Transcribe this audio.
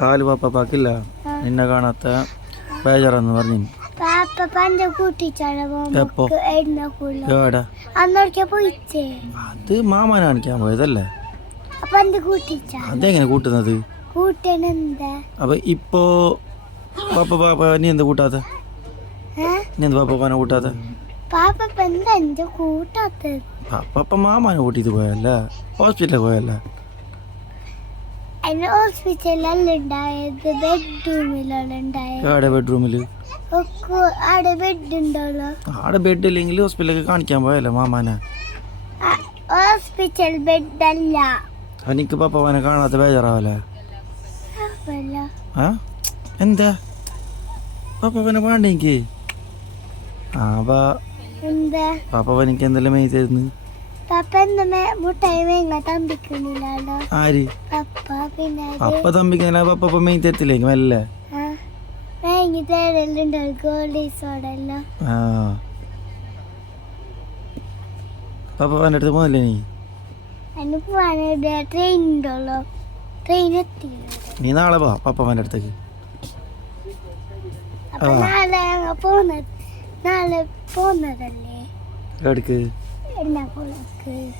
കാല് പാപ്പാക്കില്ല നിന്നെ കാണാത്ത ബേജാറെന്ന് പറഞ്ഞു. അത് മാമാനെ കാണിക്കാൻ പോയതല്ലേ. അതെങ്ങനെ കൂട്ടുന്നത്? അപ്പൊ ഇപ്പോ പാപ്പ നീ എന്താ കൂട്ടാത്ത? നീ എന്താ പാപ്പാനെ കൂട്ടാത്ത? പാപ്പ മാമാനെ കൂട്ടിട്ട് പോയല്ല, ഹോസ്പിറ്റലിൽ പോയല്ല. ബെഡ്റൂമില് ആടെ ബെഡ് ഇല്ലെങ്കിൽ ഹോസ്പിറ്റലിലേക്ക് കാണിക്കാൻ പോയല്ലേ മാമാനെ. ഹോസ്പിറ്റൽ ബെഡല്ല. എനിക്ക് പാപ്പാനെ കാണാത്ത ബേജാറാവല്ലേ? എന്താ പാപ്പാനെ വേണ്ടെനിക്ക്? പാപ്പ എനിക്ക് എന്തെല്ലാം മെയ് തരുന്നു. ആര് പപ്പ തമ്പിക്കുന്നില്ല. പപ്പ മെയ് തരത്തില്ലേ മെല്ലെ? പപ്പന്റെ അടുത്ത് പോന്നില്ലേ നീ? നീ നാളെ പോ പപ്പന്റെ അടുത്തേക്ക്. നാളെ പോന്നതല്ലേ? എടുക്ക്.